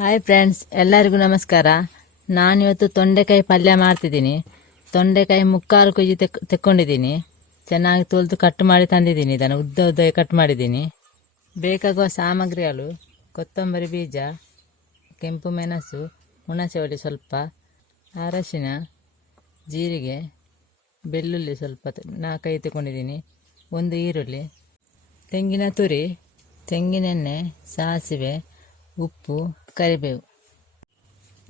Hi friends, ಎಲ್ಲರಿಗೂ ನಮಸ್ಕಾರ. ನಾನಿವತ್ತು ತೊಂಡೆಕಾಯಿ ಪಲ್ಯ ಮಾಡ್ತಿದ್ದೀನಿ. ತೊಂಡೆಕಾಯಿ 3/4 ಕೆಜಿ ತೆಕ್ಕೊಂಡಿದ್ದೀನಿ. ಚೆನ್ನಾಗಿ ತೊಳೆದು ಕಟ್ ಮಾಡಿ ತಂದಿದ್ದೀನಿ. ಇದನ್ನು ಉದ್ದ ಉದ್ದ ಕಟ್ ಮಾಡಿದ್ದೀನಿ. ಬೇಕಾಗುವ ಸಾಮಗ್ರಿಗಳು: ಕೊತ್ತಂಬರಿ ಬೀಜ, ಕೆಂಪು ಮೆಣಸು, ಹುಣಸೆ ಸ್ವಲ್ಪ, ಅರಶಿನ, ಜೀರಿಗೆ, ಬೆಳ್ಳುಳ್ಳಿ ಸ್ವಲ್ಪ 4-5 ತಗೊಂಡಿದ್ದೀನಿ, 1 ಈರುಳ್ಳಿ, ತೆಂಗಿನ ತುರಿ, ತೆಂಗಿನೆಣ್ಣೆ, ಸಾಸಿವೆ, ಉಪ್ಪು, ಕರಿಬೇವು.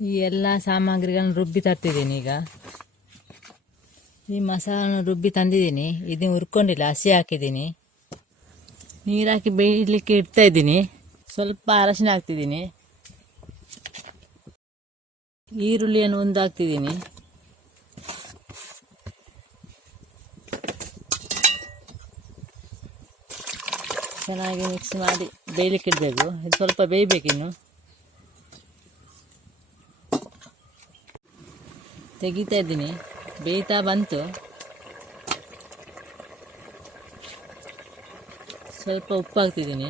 ಈ ಎಲ್ಲ ಸಾಮಗ್ರಿಗಳನ್ನು ರುಬ್ಬಿ ತರ್ತಿದ್ದೀನಿ. ಈಗ ಈ ಮಸಾಲನ್ನು ರುಬ್ಬಿ ತಂದಿದ್ದೀನಿ. ಇದನ್ನು ಹುರ್ಕೊಂಡಿಲ್ಲ, ಹಸಿ ಹಾಕಿದ್ದೀನಿ. ನೀರು ಹಾಕಿ ಬೇಯಲಿಕ್ಕೆ ಇಡ್ತಾ ಇದ್ದೀನಿ. ಸ್ವಲ್ಪ ಅರಶಿನ ಹಾಕ್ತಿದ್ದೀನಿ. ಈರುಳ್ಳಿಯನ್ನು 1 ಹಾಕ್ತಿದ್ದೀನಿ. ಚೆನ್ನಾಗಿ ಮಿಕ್ಸ್ ಮಾಡಿ ಬೇಯಲಿಕ್ಕೆ ಇಡಬೇಕು. ಇದು ಸ್ವಲ್ಪ ಬೇಯಬೇಕಿನ್ನು. ತೆಗಿತಾ ಇದ್ದೀನಿ, ಬೇಯ್ತಾ ಬಂತು. ಸ್ವಲ್ಪ ಉಪ್ಪು ಹಾಕ್ತಿದ್ದೀನಿ.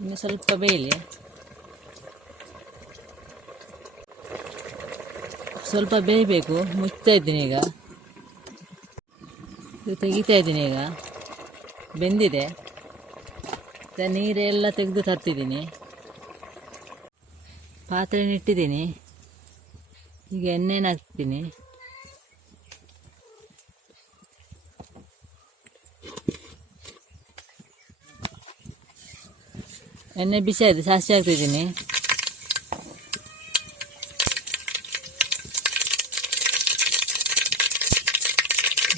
ಇನ್ನು ಸ್ವಲ್ಪ ಬೇಯಲಿ. ಸ್ವಲ್ಪ ಬೇಯಬೇಕು. ಮುಚ್ತಾ ಇದ್ದೀನಿ. ಈಗ ಇದು ತೆಗಿತಾ ಇದ್ದೀನಿ. ಈಗ ಬೆಂದಿದೆ. ನೀರೆಲ್ಲ ತೆಗೆದು ತರ್ತಿದ್ದೀನಿ. ಪಾತ್ರೆ ಇಟ್ಟಿದ್ದೀನಿ. ಈಗ ಎಣ್ಣೆನ ಹಾಕ್ತೀನಿ. ಎಣ್ಣೆ ಬಿಸಿ ಆಯಿತು, ಸಾಸಿವೆ ಹಾಕ್ತಿದ್ದೀನಿ.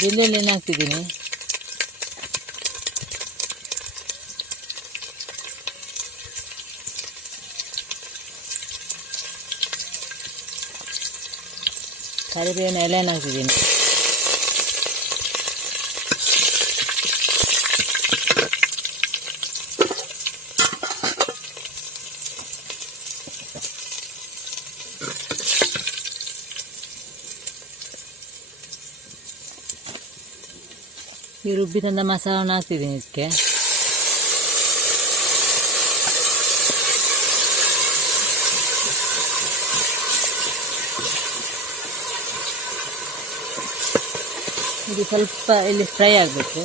ಬೆಳ್ಳುಳ್ಳಿ ಎಣ್ಣೆ ಹಾಕ್ತಿದ್ದೀನಿ. ಕರಿಬೇವಿನ ಎಲೆಯನ್ನು ಹಾಕ್ತಿದ್ದೀನಿ. ಈ ರುಬ್ಬಿ ತಂದ ಮಸಾಲವನ್ನು ಹಾಕ್ತಿದ್ದೀನಿ ಇದಕ್ಕೆ. ಇದು ಸ್ವಲ್ಪ ಇಲ್ಲಿ ಫ್ರೈ ಆಗಬೇಕು.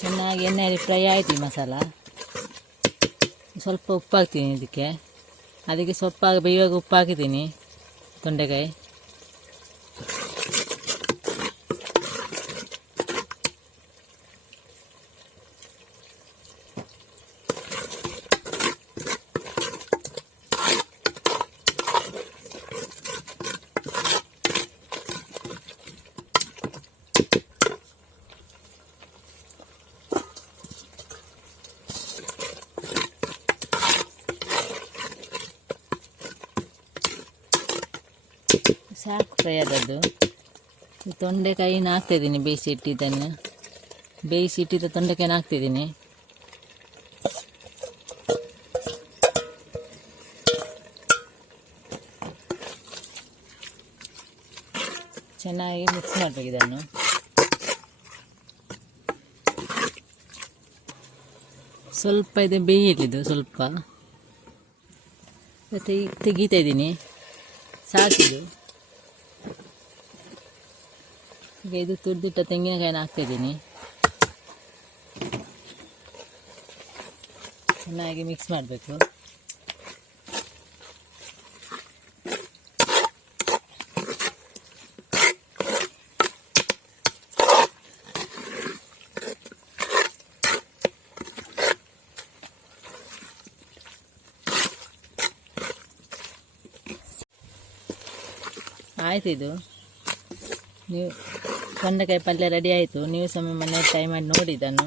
ಚೆನ್ನಾಗಿ ಎಣ್ಣೆಯಲ್ಲಿ ಫ್ರೈ ಆಯಿತು ಈ ಮಸಾಲ. ಸ್ವಲ್ಪ ಉಪ್ಪು ಹಾಕ್ತೀನಿ ಇದಕ್ಕೆ. ಅದಕ್ಕೆ ಸ್ವಲ್ಪ ಬೇಯುವಾಗ ಉಪ್ಪು ಹಾಕಿದ್ದೀನಿ. ತೊಂಡೆಕಾಯಿ ಸಾಕು ಫ್ರೈ ಆದದ್ದು. ಈ ತೊಂಡೆಕಾಯಿನ ಹಾಕ್ತಾಯಿದ್ದೀನಿ. ಬೇಯಿಸಿಟ್ಟಿದ್ದ ತೊಂಡೆಕಾಯಿನ ಹಾಕ್ತಿದ್ದೀನಿ. ಚೆನ್ನಾಗಿ ಮಿಕ್ಸ್ ಮಾಡಬೇಕು ಇದನ್ನು. ಸ್ವಲ್ಪ ಇದು ಬೇಯಲಿದ್ದು ಸ್ವಲ್ಪ ತೆಗಿತಾ ಇದ್ದೀನಿ. ಸಾಕಿದು. ಈಗ ಇದು ತುರಿದಿಟ್ಟ ತೆಂಗಿನಕಾಯಿನ ಹಾಕ್ತಿದ್ದೀನಿ. ಚೆನ್ನಾಗಿ ಮಿಕ್ಸ್ ಮಾಡಬೇಕು. ಆಯ್ತು. ಇದು ನೀವು ತೊಂಡೆಕಾಯಿ ಪಲ್ಯ ರೆಡಿ ಆಯಿತು. ನೀವು ಸಹ ಮನೆ ಟ್ರೈ ಮಾಡಿ ನೋಡಿ ಇದನ್ನು.